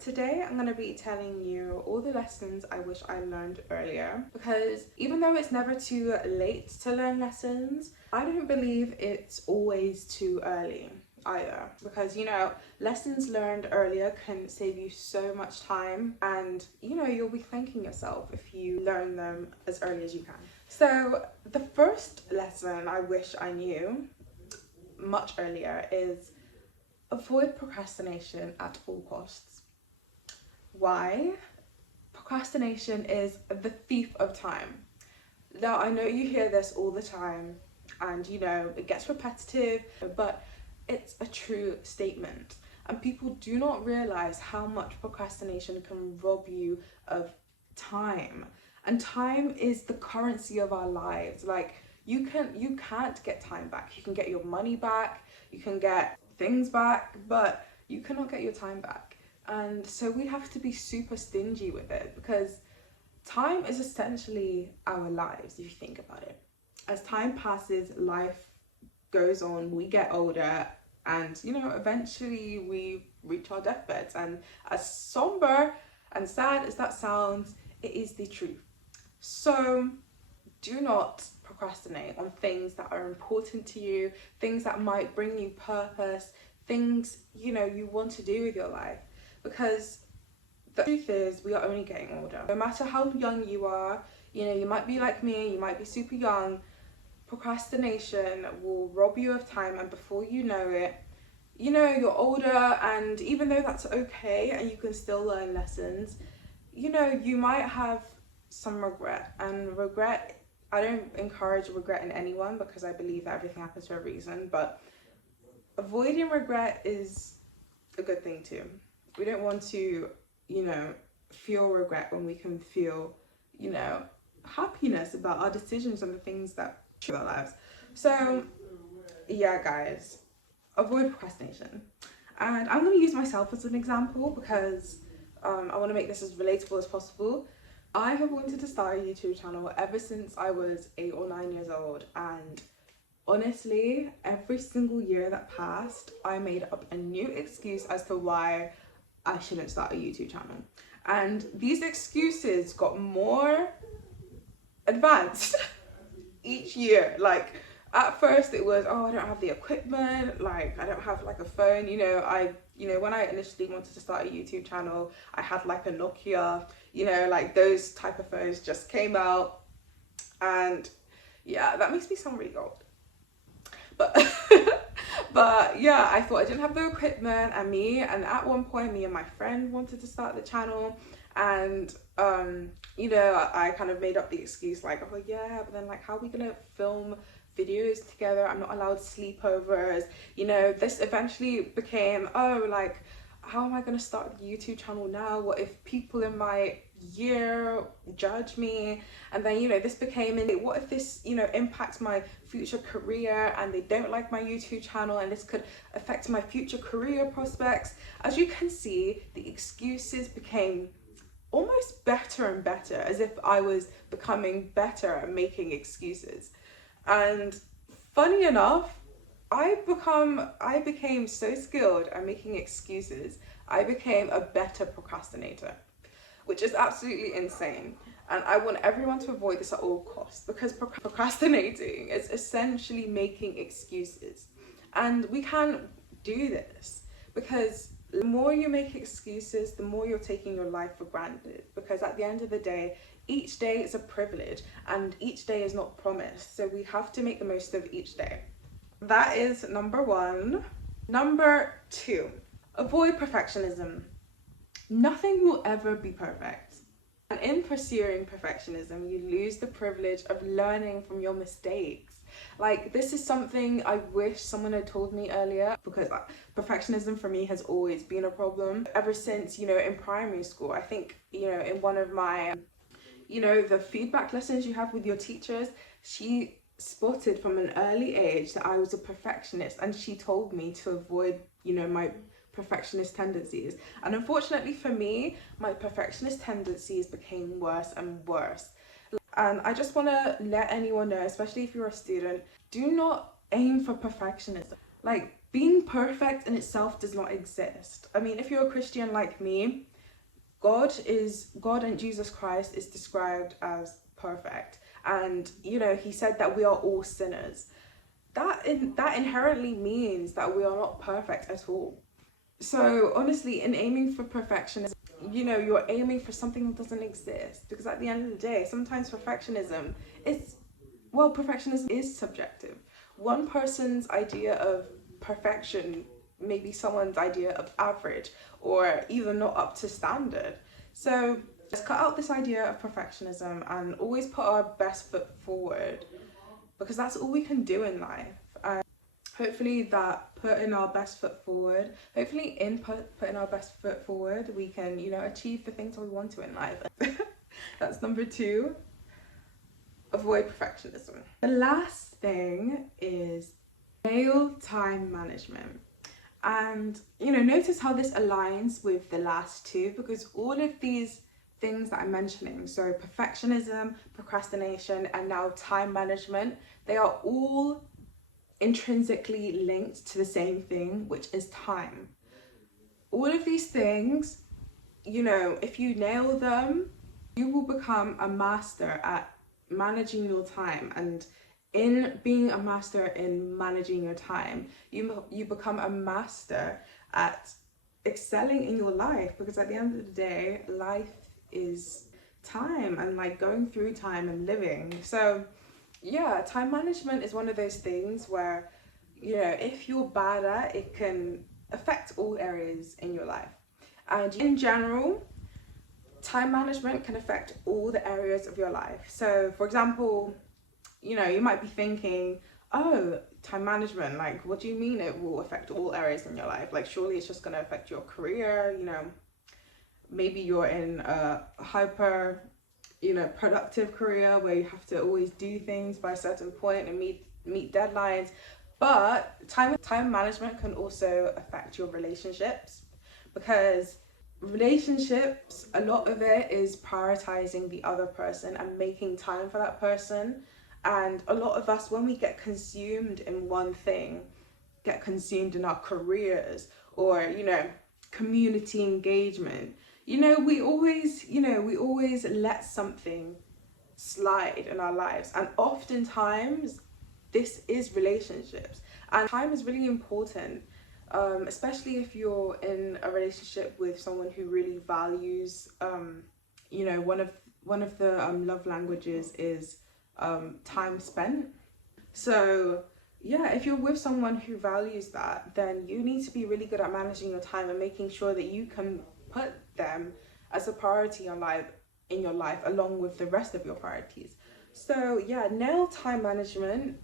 today I'm going to be telling you all the lessons I wish I learned earlier, because even though it's never too late to learn lessons, I don't believe it's always too early either, because lessons learned earlier can save you so much time, and you'll be thanking yourself if you learn them as early as you can. So the first lesson I wish I knew much earlier is avoid procrastination at all costs. Why? Procrastination is the thief of time. Now, I know you hear this all the time, and it gets repetitive, but it's a true statement. And people do not realize how much procrastination can rob you of time. And time is the currency of our lives. Like, you can't get time back. You can get your money back, you can get things back, but you cannot get your time back. And so we have to be super stingy with it, because time is essentially our lives, if you think about it. As time passes, life goes on, we get older, and eventually we reach our deathbeds. And as somber and sad as that sounds, it is the truth. So do not procrastinate on things that are important to you, things that might bring you purpose, things you want to do with your life, because the truth is we are only getting older. No matter how young you are, you might be like me, you might be super young, procrastination will rob you of time, and before you know it, you're older. And even though that's okay and you can still learn lessons, you might have some regret. And regret, I don't encourage regret in anyone, because I believe that everything happens for a reason, but avoiding regret is a good thing too. We don't want to, feel regret when we can feel, happiness about our decisions and the things that our lives. So yeah, guys, avoid procrastination. And I'm going to use myself as an example, because I want to make this as relatable as possible. I have wanted to start a YouTube channel ever since I was 8 or 9 years old, and honestly, every single year that passed, I made up a new excuse as to why I shouldn't start a YouTube channel. And these excuses got more advanced each year. Like, at first it was, oh, I don't have the equipment, like I don't have like a phone. When I initially wanted to start a YouTube channel, I had like a Nokia, like those type of phones just came out. And yeah, that makes me sound really old. But but yeah, I thought I didn't have the equipment, and at one point me and my friend wanted to start the channel, and I kind of made up the excuse like, oh yeah, but then like, how are we gonna film videos together? I'm not allowed sleepovers. This eventually became, oh, like, how am I gonna start the YouTube channel now? What if people in my year judge me? And then this became, what if this impacts my future career and they don't like my YouTube channel, and this could affect my future career prospects? As you can see, the excuses became almost better and better, as if I was becoming better at making excuses. And funny enough, I became so skilled at making excuses, I became a better procrastinator, which is absolutely insane. And I want everyone to avoid this at all costs, because procrastinating is essentially making excuses. And we can't do this, because the more you make excuses, the more you're taking your life for granted. Because at the end of the day, each day is a privilege, and each day is not promised. So we have to make the most of each day. That is number 1. Number 2, avoid perfectionism. Nothing will ever be perfect. And in pursuing perfectionism, you lose the privilege of learning from your mistakes. Like, this is something I wish someone had told me earlier, because perfectionism for me has always been a problem. Ever since, in primary school, I think, in one of my, the feedback lessons you have with your teachers, she spotted from an early age that I was a perfectionist, and she told me to avoid, my perfectionist tendencies. And unfortunately for me, my perfectionist tendencies became worse and worse. And I just want to let anyone know, especially if you're a student, do not aim for perfectionism. Like, being perfect in itself does not exist. I mean, if you're a Christian like me, God and Jesus Christ is described as perfect, and you know, he said that we are all sinners. That inherently means that we are not perfect at all. So honestly, in aiming for perfection, you know, you're aiming for something that doesn't exist, because at the end of the day, sometimes perfectionism is subjective. One person's idea of perfection may be someone's idea of average, or even not up to standard. So let's cut out this idea of perfectionism and always put our best foot forward, because that's all we can do in life. And hopefully that putting our best foot forward, putting our best foot forward, we can, you know, achieve the things that we want to in life. That's number 2. Avoid perfectionism. The last thing is nail time management. And, you know, notice how this aligns with the last 2, because all of these things that I'm mentioning, so perfectionism, procrastination, and now time management, they are all intrinsically linked to the same thing, which is time. All of these things, you know, if you nail them, you will become a master at managing your time. And in being a master in managing your time, you become a master at excelling in your life, because at the end of the day, life is time, and like going through time and living. So yeah, time management is one of those things where, you know, if you're bad at it, can affect all areas in your life. And in general, time management can affect all the areas of your life. So for example, you know, you might be thinking, oh, time management, like, what do you mean it will affect all areas in your life? Like, surely it's just going to affect your career, you know, maybe you're in a hyper, you know, productive career where you have to always do things by a certain point and meet deadlines. But time management can also affect your relationships, because relationships, a lot of it is prioritizing the other person and making time for that person. And a lot of us, when we get consumed in one thing, get consumed in our careers or, you know, community engagement, you know, we always let something slide in our lives. And oftentimes this is relationships, and time is really important, especially if you're in a relationship with someone who really values, you know, one of the love languages is time spent. So yeah, if you're with someone who values that, then you need to be really good at managing your time and making sure that you can put them as a priority in your life along with the rest of your priorities. So yeah, nail time management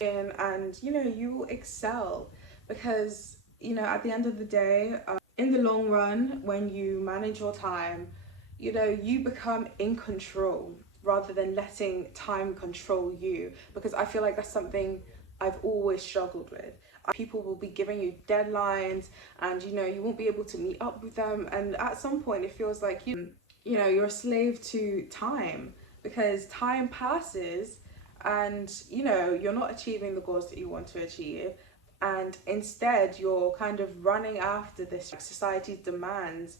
and you know, you will excel, because you know, at the end of the day, in the long run, when you manage your time, you know, you become in control rather than letting time control you, because I feel like that's something I've always struggled with. People will be giving you deadlines and, you know, you won't be able to meet up with them, and at some point it feels like you know, you're a slave to time, because time passes and, you know, you're not achieving the goals that you want to achieve, and instead you're kind of running after this society's demands,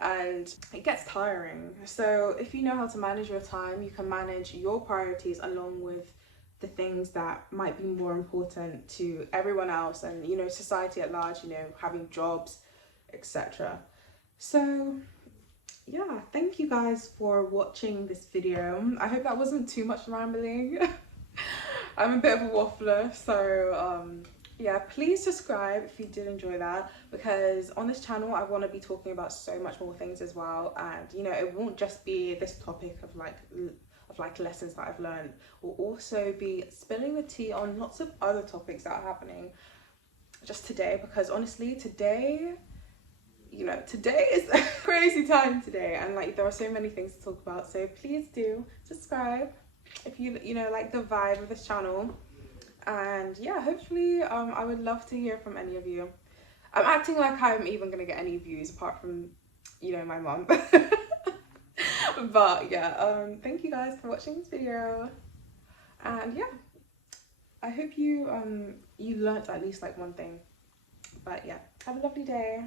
and it gets tiring. So if you know how to manage your time, you can manage your priorities along with the things that might be more important to everyone else and, you know, society at large, you know, having jobs, etc. So yeah, thank you guys for watching this video. I hope that wasn't too much rambling. I'm a bit of a waffler, so yeah, please subscribe if you did enjoy that, because on this channel I want to be talking about so much more things as well, and you know, it won't just be this topic of like lessons that I've learned. We'll also be spilling the tea on lots of other topics that are happening just today, because honestly today, you know, today is a crazy time today, and like there are so many things to talk about. So please do subscribe if you know, like the vibe of this channel. And yeah, hopefully I would love to hear from any of you. I'm acting like I'm even gonna get any views apart from, you know, my mom. But yeah, thank you guys for watching this video, and yeah, I hope you you learnt at least like one thing. But yeah, have a lovely day.